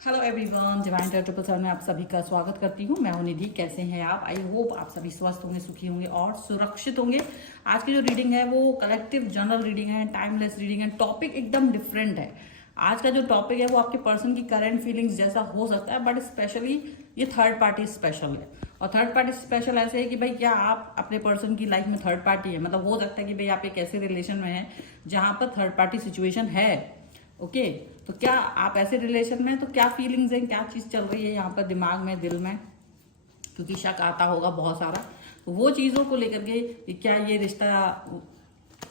Hello everyone, divine 777 में आप सभी का स्वागत करती हूँ। मैं हूँ निधि। कैसे हैं आप? आई होप आप सभी स्वस्थ होंगे, सुखी होंगे और सुरक्षित होंगे। आज की जो रीडिंग है वो कलेक्टिव जनरल रीडिंग है, टाइमलेस रीडिंग है। टॉपिक एकदम डिफरेंट है। आज का जो टॉपिक है वो आपके पर्सन की करंट फीलिंग्स जैसा हो सकता है, बट स्पेशली ये थर्ड पार्टी स्पेशल है। और थर्ड पार्टी स्पेशल ऐसे है कि भाई क्या आप अपने पर्सन की लाइफ में थर्ड पार्टी है, मतलब हो सकता है कि भाई आप एक ऐसे रिलेशन में हैं जहां पर थर्ड पार्टी सिचुएशन है। ओके, तो क्या आप ऐसे रिलेशन में, तो क्या फीलिंग्स हैं, क्या चीज चल रही है यहाँ पर दिमाग में, दिल में, क्योंकि शक आता होगा बहुत सारा। तो वो चीजों को लेकर के कि क्या ये रिश्ता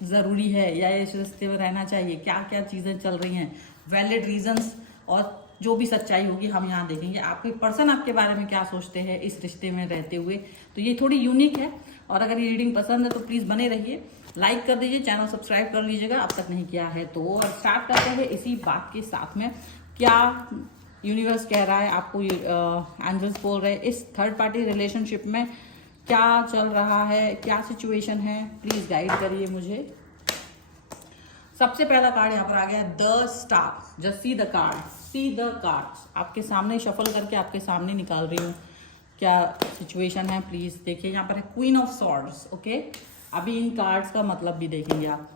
जरूरी है या इस रिश्ते में रहना चाहिए, क्या क्या चीजें चल रही हैं, वैलिड रीजंस, और जो भी सच्चाई होगी हम यहाँ देखेंगे। आपके पर्सन आपके बारे में क्या सोचते हैं इस रिश्ते में रहते हुए। तो ये थोड़ी यूनिक है, और अगर ये रीडिंग पसंद है तो प्लीज बने रहिए, लाइक कर दीजिए, चैनल सब्सक्राइब कर लीजिएगा अब तक नहीं किया है तो। और स्टार्ट करते हैं इसी बात के साथ में, क्या यूनिवर्स कह रहा है आपको, एंजल्स बोल रहे हैं इस थर्ड पार्टी रिलेशनशिप में क्या चल रहा है, क्या सिचुएशन है, प्लीज गाइड करिए मुझे। सबसे पहला कार्ड यहाँ पर आ गया the star. Just see the card, see the cards. आपके सामने शफल करके आपके सामने निकाल रही हूँ, क्या सिचुएशन है प्लीज देखिए। यहाँ पर है क्वीन ऑफ सॉर्ड्स। ओके, अभी इन कार्ड्स का मतलब भी देखेंगे आप।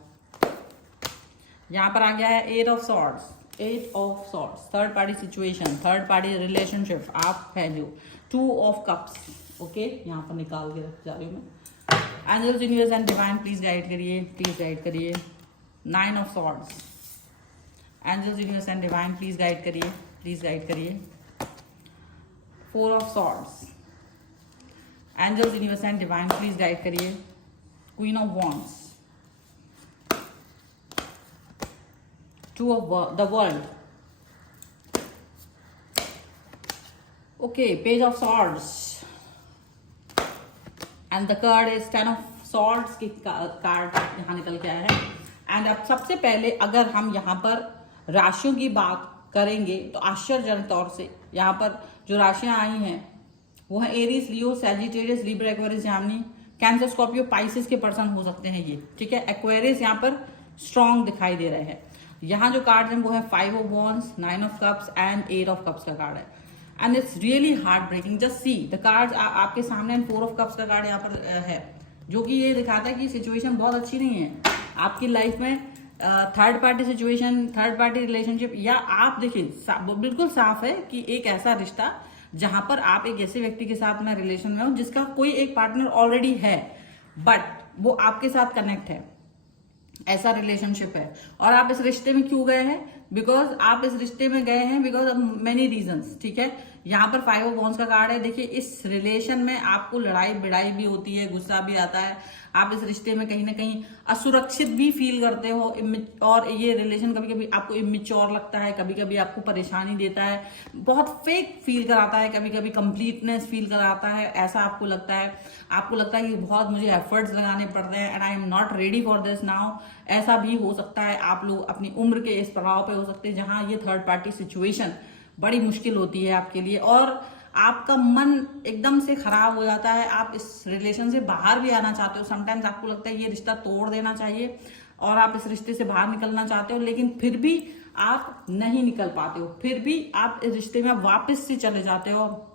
यहाँ पर आ गया है eight of swords. Eight of swords, third party situation, third party relationship, आप है जो। Two of cups. ओके, यहाँ पर निकाल के जा रही हूँ मैं। Angels, universe and divine please guide करिए, प्लीज गाइड करिए। Nine of swords. Angels, universe and divine please guide करिए, प्लीज गाइड करिए। Four of swords. Angels, universe and divine please guide करिए। Queen of wands. Two of the world. Okay, page of swords and the card is ten of swords की card यहाँ निकल के आया है। And अब सबसे पहले अगर हम यहाँ पर राशियों की बात करेंगे तो आश्चर्यजनक तौर से यहाँ पर जो राशियां आई हैं वो है एरीज, लियो, सैजिटेरियस, लिब्रा, एक्वेरियस, जामिनी, कैंसर, स्कॉर्पियो, पाइसेस के पर्सन हो सकते हैं ये। ठीक है, एक्वेरियस यहाँ पर स्ट्रॉन्ग दिखाई दे रहे हैं। यहाँ जो कार्ड है वो है five of wands, nine of cups and eight of cups का कार्ड है। And it's really heartbreaking. Just see the card आपके सामने। फोर ऑफ कप्स का कार्ड यहाँ पर है, जो कि ये दिखाता है कि सिचुएशन बहुत अच्छी नहीं है आपकी लाइफ में। Third party situation, third party relationship, या आप देखिए बिल्कुल साफ है कि एक ऐसा रिश्ता जहां पर आप एक ऐसे व्यक्ति के साथ में रिलेशन में हो जिसका कोई एक पार्टनर ऑलरेडी है, बट वो आपके साथ कनेक्ट है, ऐसा रिलेशनशिप है। और आप इस रिश्ते में क्यों गए हैं? बिकॉज आप इस रिश्ते में गए हैं बिकॉज ऑफ मेनी रीजंस। ठीक है, यहाँ पर फाइव ऑफ वॉन्ड्स का कार्ड है। देखिए, इस रिलेशन में आपको लड़ाई भिड़ाई भी होती है, गुस्सा भी आता है, आप इस रिश्ते में कहीं ना कहीं असुरक्षित भी फील करते हो, और ये रिलेशन कभी कभी आपको इमेच्योर लगता है, कभी कभी आपको परेशानी देता है, बहुत फेक फील कराता है, कभी कभी कंप्लीटनेस फील कराता है, ऐसा आपको लगता है। आपको लगता है कि बहुत मुझे एफर्ट्स लगाने पड़ रहे हैं and I am not ready for this now. ऐसा भी हो सकता है। आप लोग अपनी उम्र के इस प्रभाव पे हो सकते हैं जहां ये थर्ड पार्टी सिचुएशन बड़ी मुश्किल होती है आपके लिए, और आपका मन एकदम से खराब हो जाता है। आप इस रिलेशन से बाहर भी आना चाहते हो। समटाइम्स आपको लगता है ये रिश्ता तोड़ देना चाहिए और आप इस रिश्ते से बाहर निकलना चाहते हो, लेकिन फिर भी आप नहीं निकल पाते हो, फिर भी आप इस रिश्ते में वापस से चले जाते हो।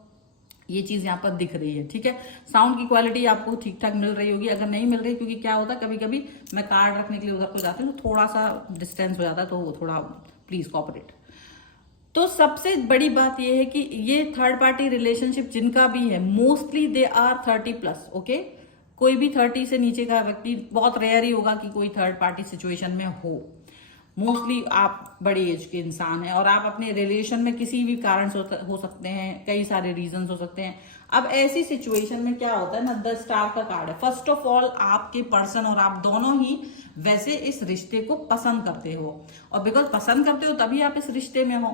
ये चीज यहाँ पर दिख रही है। ठीक है, साउंड की क्वालिटी आपको ठीक ठाक मिल रही होगी। अगर नहीं मिल रही, क्योंकि क्या होता है कभी कभी मैं कार्ड रखने के लिए उधर को जाती हूँ तो थोड़ा सा डिस्टेंस हो जाता है, तो वो थोड़ा प्लीज कॉपरेट। तो सबसे बड़ी बात यह है कि ये थर्ड पार्टी रिलेशनशिप जिनका भी है, मोस्टली दे आर 30+। ओके, कोई भी 30 से नीचे का व्यक्ति, बहुत रेयर ही होगा कि कोई थर्ड पार्टी सिचुएशन में हो। मोस्टली आप बड़ी एज के इंसान हैं और आप अपने रिलेशन में किसी भी कारण से हो सकते हैं, कई सारे रीजंस हो सकते हैं। अब ऐसी सिचुएशन में क्या होता है ना, द स्टार का कार्ड है। फर्स्ट ऑफ ऑल, आपके पर्सन और आप दोनों ही वैसे इस रिश्ते को पसंद करते हो, और बिकॉज पसंद करते हो तभी आप इस रिश्ते में हो।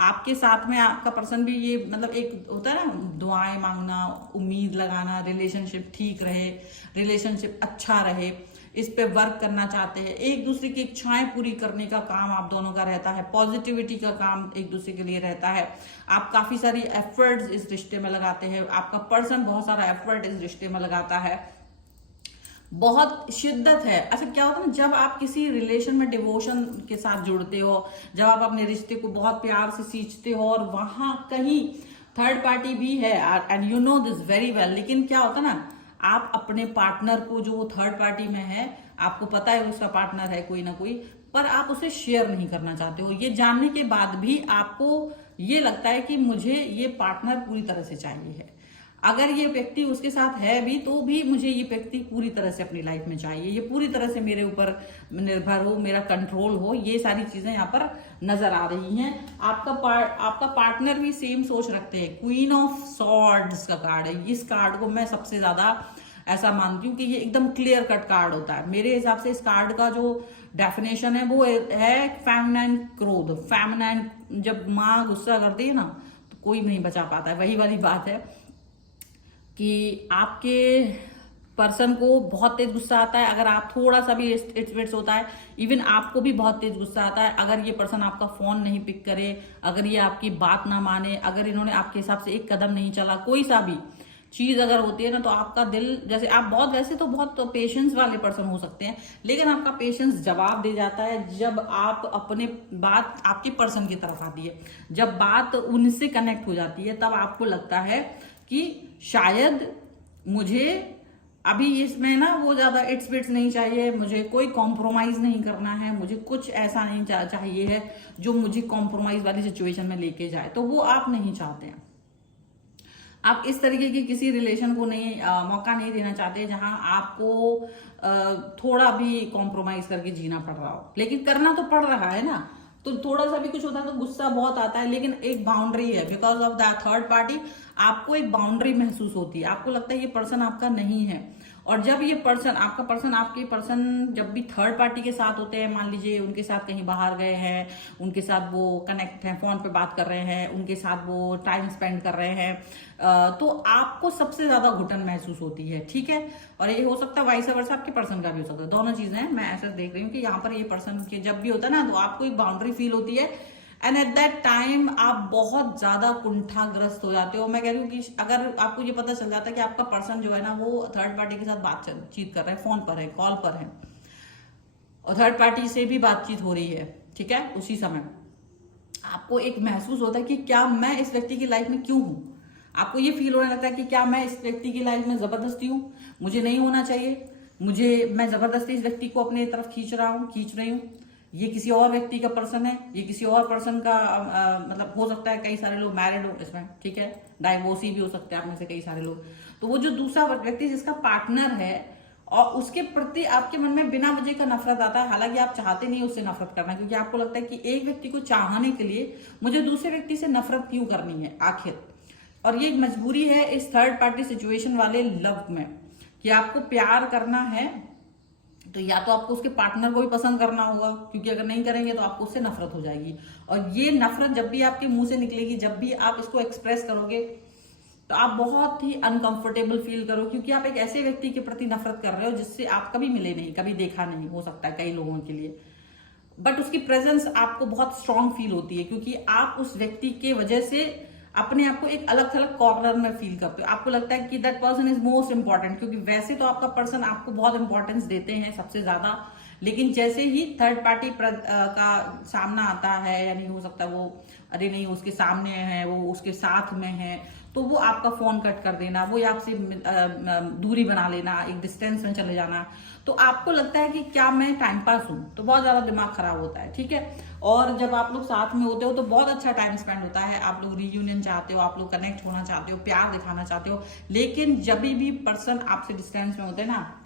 आपके साथ में आपका पर्सन भी, ये मतलब एक होता है ना, दुआएं मांगना, उम्मीद लगाना, रिलेशनशिप ठीक रहे, रिलेशनशिप अच्छा रहे, इस पे वर्क करना चाहते हैं। एक दूसरे की इच्छाएं पूरी करने का काम आप दोनों का रहता है, पॉजिटिविटी का काम एक दूसरे के लिए रहता है। आप काफी सारी एफर्ट्स इस रिश्ते में लगाते हैं, आपका पर्सन बहुत सारा एफर्ट इस रिश्ते में लगाता है। बहुत शिद्दत है। अच्छा क्या होता है ना, जब आप किसी रिलेशन में डिवोशन के साथ जुड़ते हो, जब आप अपने रिश्ते को बहुत प्यार से सींचते हो और वहां कहीं थर्ड पार्टी भी है, and you know this very well, लेकिन क्या होता है ना, आप अपने पार्टनर को, जो थर्ड पार्टी में है, आपको पता है उसका पार्टनर है कोई ना कोई, पर आप उसे शेयर नहीं करना चाहते हो। ये जानने के बाद भी आपको ये लगता है कि मुझे ये पार्टनर पूरी तरह से चाहिए है। अगर ये व्यक्ति उसके साथ है भी तो भी मुझे ये व्यक्ति पूरी तरह से अपनी लाइफ में चाहिए, ये पूरी तरह से मेरे ऊपर निर्भर हो, मेरा कंट्रोल हो। ये सारी चीजें यहाँ पर नजर आ रही हैं। आपका पार्टनर भी सेम सोच रखते हैं। क्वीन ऑफ सॉर्ड्स का कार्ड है। इस कार्ड को मैं सबसे ज्यादा ऐसा मानती हूँ कि ये एकदम क्लियर कट कार्ड होता है। मेरे हिसाब से इस कार्ड का जो डेफिनेशन है वो है फेमिनाइन क्रोध। फेमिनाइन, जब माँ गुस्सा करती है ना तो कोई नहीं बचा पाता है। वही वाली बात है कि आपके पर्सन को बहुत तेज गुस्सा आता है अगर आप थोड़ा सा भी इट्स होता है। इवन आपको भी बहुत तेज गुस्सा आता है अगर ये पर्सन आपका फोन नहीं पिक करे, अगर ये आपकी बात ना माने, अगर इन्होंने आपके हिसाब से एक कदम नहीं चला, कोई सा भी चीज अगर होती है ना, तो आपका दिल, जैसे आप बहुत, वैसे तो बहुत पेशेंस वाले पर्सन हो सकते हैं, लेकिन आपका पेशेंस जवाब दे जाता है जब आप अपने बात आपके पर्सन की तरफ आती है, जब बात उनसे कनेक्ट हो जाती है, तब आपको लगता है कि शायद मुझे अभी इसमें ना वो ज्यादा इट्स बिट्स नहीं चाहिए, मुझे कोई कॉम्प्रोमाइज नहीं करना है, मुझे कुछ ऐसा नहीं चाहिए है जो मुझे कॉम्प्रोमाइज वाली सिचुएशन में लेके जाए, तो वो आप नहीं चाहते हैं। आप इस तरीके की किसी रिलेशन को नहीं मौका नहीं देना चाहते जहां आपको थोड़ा भी कॉम्प्रोमाइज करके जीना पड़ रहा हो, लेकिन करना तो पड़ रहा है ना, तो थोड़ा सा भी कुछ होता है तो गुस्सा बहुत आता है, लेकिन एक बाउंड्री है। Because of the third party आपको एक बाउंड्री महसूस होती है, आपको लगता है ये पर्सन आपका नहीं है। और जब ये पर्सन, आपके पर्सन जब भी थर्ड पार्टी के साथ होते हैं, मान लीजिए उनके साथ कहीं बाहर गए हैं, उनके साथ वो कनेक्ट हैं, फोन पे बात कर रहे हैं, उनके साथ वो टाइम स्पेंड कर रहे हैं, तो आपको सबसे ज्यादा घुटन महसूस होती है। ठीक है, और ये हो सकता है वाइस वर्सा आपके पर्सन का भी हो सकता है, दोनों चीजें हैं। मैं ऐसा देख रही हूँ कि यहाँ पर ये पर्सन के जब भी होता है ना, तो आपको एक बाउंड्री फील होती है, एंड एट दैट टाइम आप बहुत ज्यादा कुंठाग्रस्त हो जाते हो। मैं कह रही हूँ कि अगर आपको ये पता चल जाता है कि आपका पर्सन जो है ना वो थर्ड पार्टी के साथ बातचीत कर रहे हैं, फोन पर है, कॉल पर है, और थर्ड पार्टी से भी बातचीत हो रही है, ठीक है, उसी समय आपको एक महसूस होता है कि क्या मैं इस व्यक्ति की लाइफ में क्यों हूं। आपको ये फील होने लगता है कि क्या मैं इस व्यक्ति की लाइफ में जबरदस्ती हूं, मुझे नहीं होना चाहिए, मैं जबरदस्ती इस व्यक्ति को अपने तरफ खींच रही हूँ। ये किसी और व्यक्ति का पर्सन है, ये किसी और पर्सन का मतलब हो सकता है, कई सारे लोग मैरिड हो इसमें, ठीक है, डाइवोर्सी भी हो सकते हैं आप में से कई सारे लोग। तो वो जो दूसरा व्यक्ति जिसका पार्टनर है और उसके प्रति आपके मन में बिना वजह का नफरत आता है, हालांकि आप चाहते नहीं उससे नफरत करना, क्योंकि आपको लगता है कि एक व्यक्ति को चाहने के लिए मुझे दूसरे व्यक्ति से नफरत क्यों करनी है आखिर। और ये मजबूरी है इस थर्ड पार्टी सिचुएशन वाले लव में, कि आपको प्यार करना है तो या तो आपको उसके पार्टनर को भी पसंद करना होगा, क्योंकि अगर नहीं करेंगे तो आपको उससे नफरत हो जाएगी। और ये नफरत जब भी आपके मुंह से निकलेगी, जब भी आप इसको एक्सप्रेस करोगे, तो आप बहुत ही अनकंफर्टेबल फील करो, क्योंकि आप एक ऐसे व्यक्ति के प्रति नफरत कर रहे हो जिससे आप कभी मिले नहीं, कभी देखा नहीं, हो सकता है कई लोगों के लिए, बट उसकी प्रेजेंस आपको बहुत स्ट्रांग फील होती है, क्योंकि आप उस व्यक्ति के वजह से अपने आप को एक अलग थलग कॉर्नर में फील करते हो। आपको लगता है कि that person is most important, क्योंकि वैसे तो आपका पर्सन आपको बहुत इंपॉर्टेंस देते हैं सबसे ज्यादा, लेकिन जैसे ही थर्ड पार्टी का सामना आता है, यानी हो सकता है वो अरे नहीं उसके सामने है, वो उसके साथ में है, तो वो आपका फोन कट कर देना, वो आपसे दूरी बना लेना, एक डिस्टेंस में चले जाना, तो आपको लगता है कि क्या मैं टाइम पास हूं, तो बहुत ज्यादा दिमाग खराब होता है। ठीक है, और जब आप लोग साथ में होते हो तो बहुत अच्छा टाइम स्पेंड होता है, आप लोग रीयूनियन चाहते हो, आप लोग कनेक्ट होना चाहते हो, प्यार दिखाना चाहते हो, लेकिन जब भी पर्सन आपसे डिस्टेंस में होते हैं ना,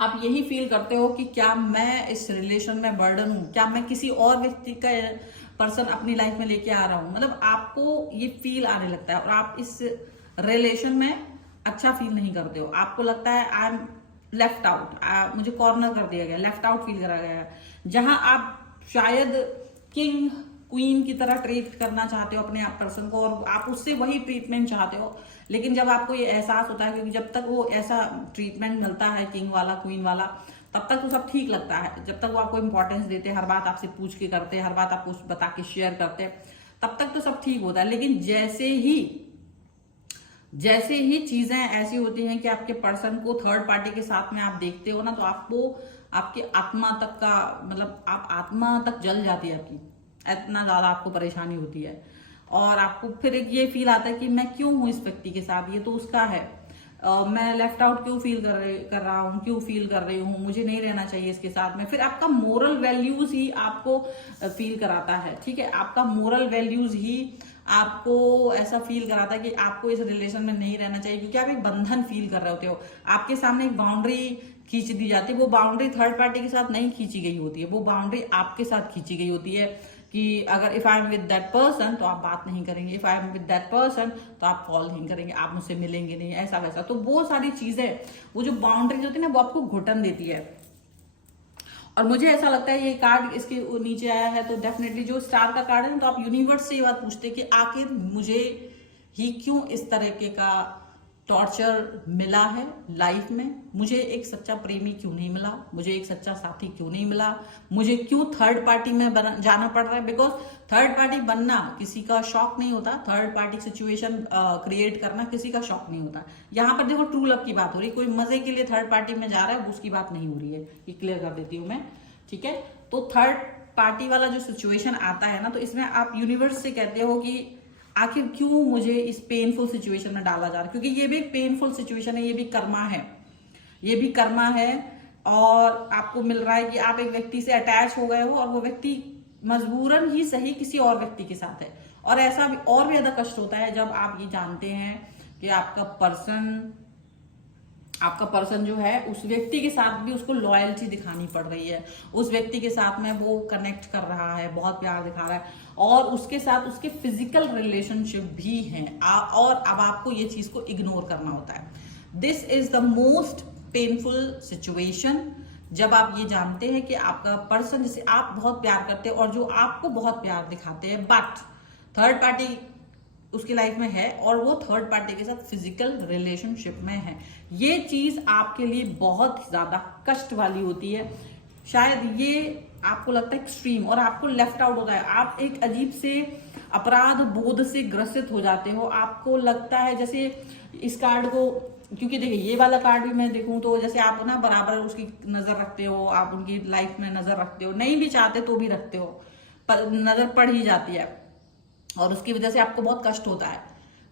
आप यही फील करते हो कि क्या मैं इस रिलेशन में बर्डन हूं, क्या मैं किसी और व्यक्ति का पर्सन अपनी लाइफ में लेके आ रहा हूं, मतलब आपको ये फील आने लगता है और आप इस रिलेशन में अच्छा फील नहीं करते हो। आपको लगता है आई एम लेफ्ट आउट, मुझे कॉर्नर कर दिया गया, लेफ्ट आउट फील करा गया, जहां आप शायद किंग क्वीन की तरह ट्रीट करना चाहते हो अपने आप पर्सन को, और आप उससे वही ट्रीटमेंट चाहते हो, लेकिन जब आपको ये एहसास होता है, क्योंकि जब तक वो ऐसा ट्रीटमेंट मिलता है किंग वाला क्वीन वाला, तब तक तो सब ठीक लगता है, जब तक वो आपको इंपॉर्टेंस देते हैं, हर बात आपसे पूछ के करते हैं, हर बात आपको बता के शेयर करते हैं, तब तक तो सब ठीक होता है। लेकिन जैसे ही जैसे ही चीजें ऐसी होती हैं कि आपके पर्सन को थर्ड पार्टी के साथ में आप देखते हो ना, तो आपको आपकी आत्मा तक का मतलब आप आत्मा तक जल जाती है आपकी, इतना ज्यादा आपको परेशानी होती है। और आपको फिर एक ये फील आता है कि मैं क्यों हूं इस व्यक्ति के साथ, ये तो उसका है, मैं लेफ्ट आउट क्यों फील कर रहा हूँ, क्यों फील कर रही हूँ, मुझे नहीं रहना चाहिए इसके साथ में। फिर आपका मोरल वैल्यूज ही आपको फील कराता है, ठीक है, आपका मोरल वैल्यूज ही आपको ऐसा फील कराता है कि आपको इस रिलेशन में नहीं रहना चाहिए, क्योंकि आप एक बंधन फील कर रहे होते हो। आपके सामने एक बाउंड्री खींच दी जाती है, वो बाउंड्री थर्ड पार्टी के साथ नहीं खींची गई होती है, वो बाउंड्री आपके साथ खींची गई होती है कि अगर if I am with that person तो आप बात नहीं करेंगे, if I am with that person तो आप कॉल नहीं करेंगे, आप मुझसे मिलेंगे नहीं, ऐसा वैसा। तो वो सारी चीजें, वो जो बाउंड्रीज होती है ना, वो आपको घुटन देती है। और मुझे ऐसा लगता है ये कार्ड इसके नीचे आया है तो डेफिनेटली जो स्टार का कार्ड है ना, तो आप यूनिवर्स से ये बात पूछते कि आखिर मुझे ही क्यों इस तरीके का टॉर्चर मिला है लाइफ में, मुझे एक सच्चा प्रेमी क्यों नहीं मिला, मुझे एक सच्चा साथी क्यों नहीं मिला, मुझे क्यों थर्ड पार्टी में जाना पड़ रहा है। बिकॉज थर्ड पार्टी बनना किसी का शौक नहीं होता, थर्ड पार्टी सिचुएशन क्रिएट करना किसी का शौक नहीं होता। यहाँ पर देखो ट्रू लव की बात हो रही है, कोई मजे के लिए थर्ड पार्टी में जा रहा है, उसकी बात नहीं हो रही है, ये क्लियर कर देती हूँ मैं, ठीक है। तो थर्ड पार्टी वाला जो सिचुएशन आता है ना, तो इसमें आप यूनिवर्स से कहते हो कि आखिर क्यों मुझे इस पेनफुल सिचुएशन में डाला जा रहा है, क्योंकि ये भी एक पेनफुल सिचुएशन है, ये भी कर्मा है, ये भी कर्मा है। और आपको मिल रहा है कि आप एक व्यक्ति से अटैच हो गए हो और वो व्यक्ति मजबूरन ही सही किसी और व्यक्ति के साथ है। और ऐसा भी और भी ज्यादा कष्ट होता है जब आप ये जानते हैं कि आपका पर्सन जो है उस व्यक्ति के साथ भी उसको लॉयल्टी दिखानी पड़ रही है, उस व्यक्ति के साथ में वो कनेक्ट कर रहा है, बहुत प्यार दिखा रहा है, और उसके साथ उसके फिजिकल रिलेशनशिप भी हैं, और अब आपको ये चीज को इग्नोर करना होता है। This is the most painful situation, जब आप ये जानते हैं कि आपका पर्सन जिसे आप बहुत प्यार करते हैं और जो आपको बहुत प्यार दिखाते हैं, बट थर्ड पार्टी उसकी लाइफ में है और वो थर्ड पार्टी के साथ फिजिकल रिलेशनशिप में है। ये चीज आपके लिए बहुत ज्यादा कष्ट वाली होती है। शायद ये आपको लगता है एक्सट्रीम और आपको लेफ्ट आउट होता है, आप एक अजीब से अपराध बोध से ग्रसित हो जाते हो। आपको लगता है जैसे इस कार्ड को, क्योंकि देखिए ये वाला कार्ड भी मैं देखूं तो जैसे आप ना बराबर उसकी नजर रखते हो, आप उनकी लाइफ में नजर रखते हो, नहीं भी चाहते तो भी रखते हो, पर नजर पड़ ही जाती है और उसकी वजह से आपको बहुत कष्ट होता है,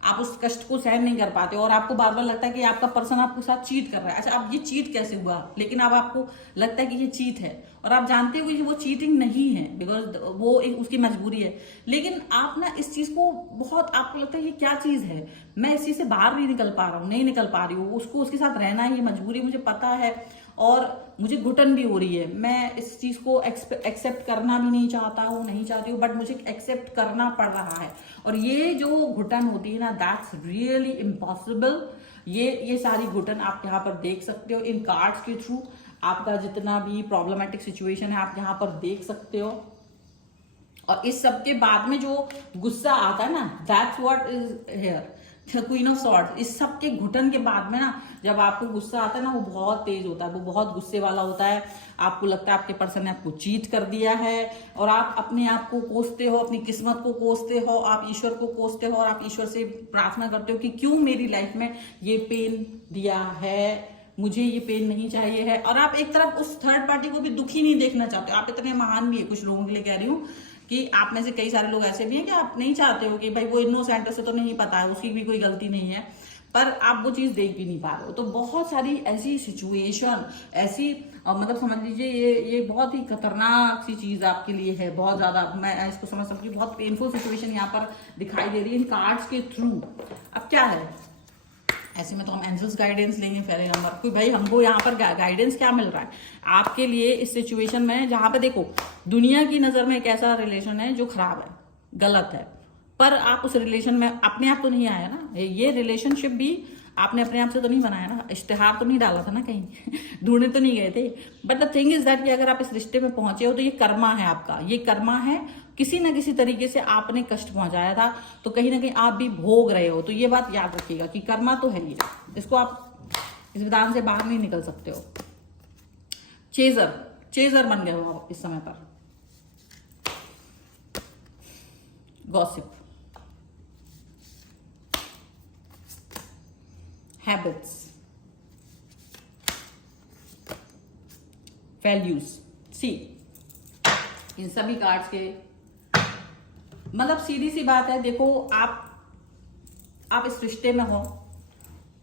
आप उस कष्ट को सहन नहीं कर पाते और आपको बार बार लगता है कि आपका पर्सन आपके साथ चीट कर रहा है। अच्छा, अब ये चीट कैसे हुआ, लेकिन अब आपको लगता है कि ये चीट है और आप जानते हो कि वो चीटिंग नहीं है, बिकॉज वो एक उसकी मजबूरी है। लेकिन आप ना इस चीज को बहुत, आपको लगता है ये क्या चीज है, मैं इस चीज से बाहर नहीं निकल पा रहा हूँ, नहीं निकल पा रही हूँ, उसको उसके साथ रहना है, ये मजबूरी मुझे पता है और मुझे घुटन भी हो रही है, मैं इस चीज को एक्सेप्ट करना भी नहीं चाहता हूँ, नहीं चाहती हूँ, बट मुझे एक्सेप्ट करना पड़ रहा है। और ये जो घुटन होती है ना, दैट्स रियली इम्पॉसिबल। ये सारी घुटन आप यहाँ पर देख सकते हो इन कार्ड्स के थ्रू। आपका जितना भी प्रॉब्लमेटिक सिचुएशन है आप यहाँ पर देख सकते हो। और इस सब के बाद में जो गुस्सा आता है ना, that's what is here queen of swords. इस सब के घुटन के बाद में ना, जब आपको गुस्सा आता है ना, वो बहुत तेज होता है, वो बहुत गुस्से वाला होता है। आपको लगता है आपके पर्सन ने आपको चीट कर दिया है और आप अपने आप को कोसते हो, अपनी किस्मत को कोसते हो, आप ईश्वर को कोसते हो और आप ईश्वर से प्रार्थना करते हो कि क्यों मेरी लाइफ में ये पेन दिया है, मुझे ये पेन नहीं चाहिए है। और आप एक तरफ उस थर्ड पार्टी को भी दुखी नहीं देखना चाहते हो। आप इतने महान भी है, कुछ लोगों के लिए कह रही हूँ कि आप में से कई सारे लोग ऐसे भी हैं कि आप नहीं चाहते हो कि भाई वो इनोसेंट, से तो नहीं पता है, उसकी भी कोई गलती नहीं है, पर आप वो चीज देख भी नहीं पा रहे हो। तो बहुत सारी ऐसी सिचुएशन, ऐसी मतलब समझ लीजिए ये बहुत ही खतरनाक सी चीज आपके लिए है, बहुत ज्यादा। मैं इसको समझ सकती हूँ, बहुत पेनफुल सिचुएशन यहाँ पर दिखाई दे रही है इन कार्ड्स के थ्रू। अब क्या है, ऐसे में तो हम एंजल्स गाइडेंस लेंगे फेरे नंबर कोई, भाई हमको यहाँ पर गाइडेंस क्या मिल रहा है आपके लिए इस सिचुएशन में, जहां पे देखो दुनिया की नजर में एक ऐसा रिलेशन है जो खराब है, गलत है, पर आप उस रिलेशन में अपने आप तो नहीं आया ना, ये रिलेशनशिप भी आपने अपने आप से तो नहीं बनाया ना, इश्तेहार तो नहीं डाला था ना कहीं ढूंढने तो नहीं गए थे। But the thing is that कि अगर आप इस रिश्ते में पहुंचे हो तो ये कर्मा है आपका, ये कर्मा है, किसी ना किसी तरीके से आपने कष्ट पहुंचाया था तो कहीं ना कहीं आप भी भोग रहे हो। तो ये बात याद रखिएगा कि कर्मा तो है ये, इसको आप इस विधान से बाहर नहीं निकल सकते हो। चेजर बन गए हो आप इस समय पर। Gossip, habits, values. सी इन सभी कार्ड्स के मतलब सीधी सी बात है, देखो आप इस रिश्ते में हो,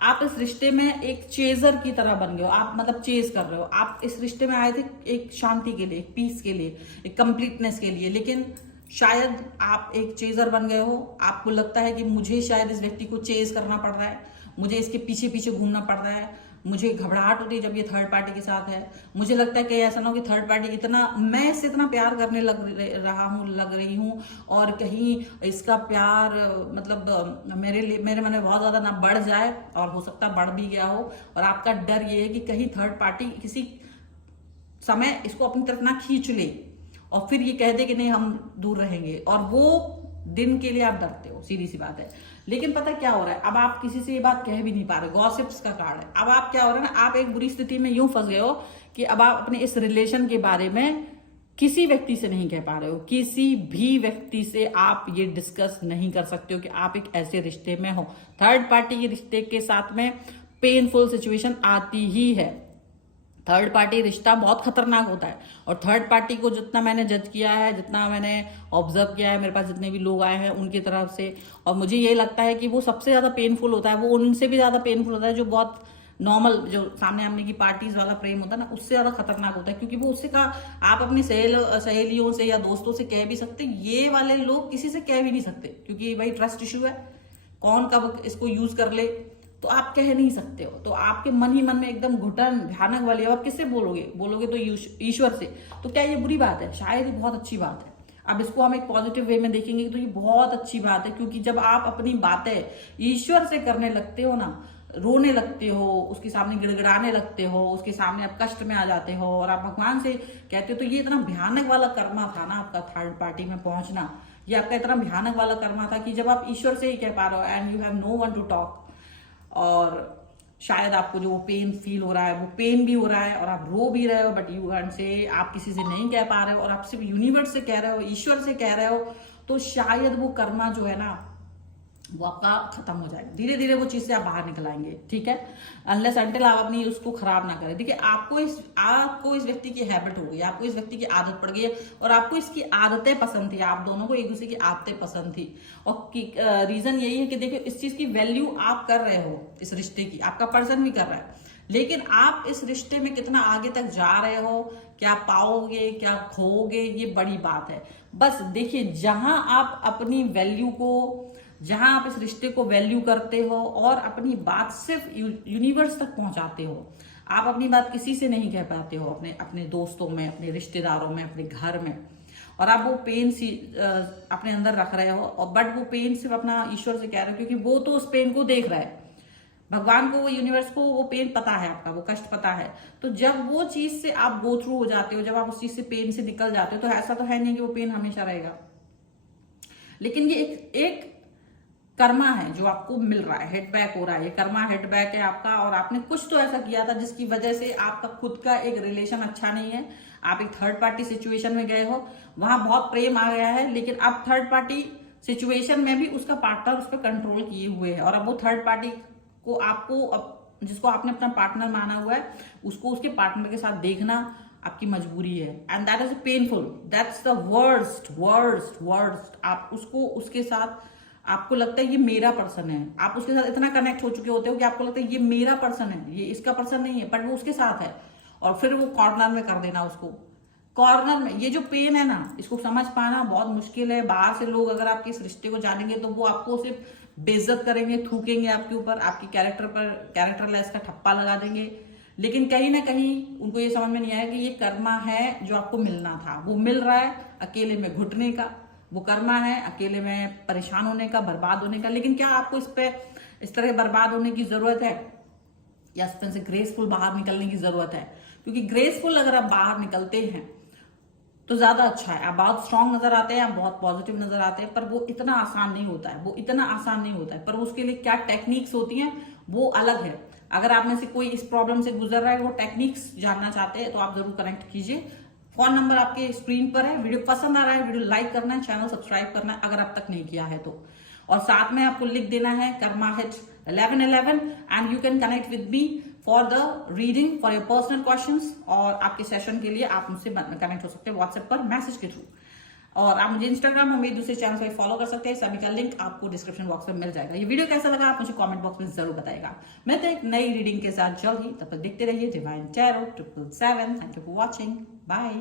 आप इस रिश्ते में एक चेजर की तरह बन गए हो, आप मतलब चेज कर रहे हो, आप इस रिश्ते में आए थे एक शांति के लिए, एक पीस के लिए, एक कंप्लीटनेस के लिए, लेकिन शायद आप एक चेजर बन गए हो। आपको लगता है कि मुझे शायद इस व्यक्ति को चेज करना पड़ रहा है, मुझे इसके पीछे पीछे घूमना पड़ रहा है, मुझे घबराहट होती है जब ये थर्ड पार्टी के साथ है। मुझे लगता है कि ऐसा ना हो कि थर्ड पार्टी इतना, मैं इससे इतना प्यार करने लग रही हूँ और कहीं इसका प्यार मतलब मेरे मन में बहुत ज्यादा ना बढ़ जाए, और हो सकता है बढ़ भी गया हो, और आपका डर ये है कि कहीं थर्ड पार्टी किसी समय इसको अपनी तरफ ना खींच ले और फिर ये कह दे कि नहीं हम दूर रहेंगे, और वो दिन के लिए आप डरते हो, सीधी सी बात है। लेकिन पता क्या हो रहा है, अब आप किसी से ये बात कह भी नहीं पा रहे, गॉसिप्स का कार्ड है। अब आप क्या हो रहा है ना, आप एक बुरी स्थिति में यूं फंस गए हो कि अब आप अपने इस रिलेशन के बारे में किसी व्यक्ति से नहीं कह पा रहे हो, किसी भी व्यक्ति से आप ये डिस्कस नहीं कर सकते हो कि आप एक ऐसे रिश्ते में हो। थर्ड पार्टी के रिश्ते के साथ में पेनफुल सिचुएशन आती ही है। थर्ड पार्टी रिश्ता बहुत खतरनाक होता है, और थर्ड पार्टी को जितना मैंने जज किया है, जितना मैंने ऑब्जर्व किया है, मेरे पास जितने भी लोग आए हैं उनकी तरफ से, और मुझे ये लगता है कि वो सबसे ज्यादा पेनफुल होता है, वो उनसे भी ज्यादा पेनफुल होता है जो बहुत नॉर्मल, जो सामने आमने की पार्टीज वाला प्रेम होता है ना, उससे ज्यादा खतरनाक होता है, क्योंकि वो उससे का आप अपनी सहेलियों से या दोस्तों से कह भी सकते, ये वाले लोग किसी से कह भी नहीं सकते, क्योंकि भाई ट्रस्ट इशू है, कौन कब इसको यूज कर ले, तो आप कह नहीं सकते हो। तो आपके मन ही मन में एकदम घुटन भयानक वाली, आप किससे बोलोगे तो ईश्वर से। तो क्या ये बुरी बात है? शायद ये बहुत अच्छी बात है। अब इसको हम एक पॉजिटिव वे में देखेंगे तो ये बहुत अच्छी बात है, क्योंकि जब आप अपनी बातें ईश्वर से करने लगते हो ना, रोने लगते हो, उसके सामने गिड़गिड़ाने लगते हो, उसके सामने आप कष्ट में आ जाते हो और आप भगवान से कहते हो, तो ये इतना भयानक वाला कर्मा था ना आपका थर्ड पार्टी में पहुंचना, ये आपका इतना भयानक वाला कर्मा था कि जब आप ईश्वर से ही कह पा रहे हो and you have no one to talk, और शायद आपको जो पेन फील हो रहा है वो पेन भी हो रहा है और आप रो भी रहे हो, बट यू कैन से आप किसी से नहीं कह पा रहे हो और आप सिर्फ यूनिवर्स से कह रहे हो, ईश्वर से कह रहे हो, तो शायद वो कर्मा जो है ना वो आपका खत्म हो जाएगा। धीरे धीरे वो चीज से आप बाहर निकल आएंगे, ठीक है, अनलेस अनटिल आप अपनी उसको खराब ना करें। देखिए आपको इस व्यक्ति की हैबिट हो गई, आपको इस व्यक्ति की आदत पड़ गई है और आपको इसकी आदतें पसंद थी, आप दोनों को एक दूसरे की आदतें पसंद थी, और रीजन यही है कि देखिए इस चीज की वैल्यू आप कर रहे हो, इस रिश्ते की आपका पर्सन भी कर रहा है, लेकिन आप इस रिश्ते में कितना आगे तक जा रहे हो, क्या पाओगे क्या खोओगे, ये बड़ी बात है। बस देखिए जहां आप अपनी वैल्यू को, जहां आप इस रिश्ते को वैल्यू करते हो और अपनी बात सिर्फ यूनिवर्स तक पहुंचाते हो, आप अपनी बात किसी से नहीं कह पाते हो, अपने दोस्तों में, अपने रिश्तेदारों में, अपने घर में, और आप वो पेन अपने अंदर रख रहे हो, और बट वो पेन सिर्फ अपना ईश्वर से कह रहे हो, क्योंकि वो तो उस पेन को देख रहा है, भगवान को, वो यूनिवर्स को वो पेन पता है, आपका वो कष्ट पता है। तो जब वो चीज से आप गो थ्रू हो जाते हो, जब आप उस चीज से पेन से निकल जाते हो, तो ऐसा तो है नहीं कि वो पेन हमेशा रहेगा, लेकिन ये एक कर्मा है जो आपको मिल रहा है, हेडबैक हो रहा है, ये कर्मा हेडबैक है आपका, और आपने कुछ तो ऐसा किया था जिसकी वजह से आपका खुद का एक रिलेशन अच्छा नहीं है, आप एक थर्ड पार्टी सिचुएशन में गए हो, वहां बहुत प्रेम आ गया है, लेकिन अब थर्ड पार्टी सिचुएशन में भी उसका पार्टनर उस पर कंट्रोल किए हुए है, और अब वो थर्ड पार्टी को आपको, जिसको आपने अपना पार्टनर माना हुआ है, उसको उसके पार्टनर के साथ देखना आपकी मजबूरी है, and that is painful, that's the worst. आप उसको, उसके साथ आपको लगता है ये मेरा पर्सन है, आप उसके साथ इतना कनेक्ट हो चुके होते हो कि आपको लगता है ये मेरा पर्सन है, ये इसका पर्सन नहीं है, बट वो उसके साथ है, और फिर वो कॉर्नर में कर देना उसको, कॉर्नर में। ये जो पेन है ना, इसको समझ पाना बहुत मुश्किल है। बाहर से लोग अगर आपके इस रिश्ते को जानेंगे तो वो आपको सिर्फ बेइज्जत करेंगे, थूकेंगे आपके ऊपर, आपकी कैरेक्टरलेस का ठप्पा लगा देंगे, लेकिन कहीं ना कहीं उनको ये समझ में नहीं आया कि ये कर्मा है जो आपको मिलना था, वो मिल रहा है अकेले में घुटने का, वो कर्मा है अकेले में परेशान होने का, बर्बाद होने का। लेकिन क्या आपको इस तरह बर्बाद होने की जरूरत है, या इस तरह से ग्रेसफुल बाहर निकलने की जरूरत है? क्योंकि ग्रेसफुल अगर आप बाहर निकलते हैं तो ज्यादा अच्छा है, आप बहुत स्ट्रांग नजर आते हैं, आप बहुत पॉजिटिव नजर आते हैं, पर वो इतना आसान नहीं होता है, पर उसके लिए क्या टेक्निक्स होती हैं वो अलग है। अगर आप में से कोई इस प्रॉब्लम से गुजर रहा है, वो टेक्निक्स जानना चाहते हैं, तो आप जरूर कनेक्ट कीजिए। फोन नंबर आपके स्क्रीन पर है। वीडियो पसंद आ रहा है, वीडियो लाइक करना है, चैनल सब्सक्राइब करना है अगर अब तक नहीं किया है तो, और साथ में आपको लिख देना है Karma hit 11:11 and you can connect with me for the reading for your personal questions। और आपके सेशन के लिए आप मुझसे कनेक्ट हो सकते हैं व्हाट्सएप पर मैसेज के थ्रू। और आप मुझे इंस्टाग्राम और मेरे दूसरे चैनल पर फॉलो कर सकते हैं, सभी का लिंक आपको डिस्क्रिप्शन बॉक्स में मिल जाएगा। ये वीडियो कैसा लगा आप मुझे कमेंट बॉक्स में जरूर बताएगा। मैं तो एक नई रीडिंग के साथ जल्द ही, तब तक देखते रहिए divine tarot 777। Thank you for watching, bye.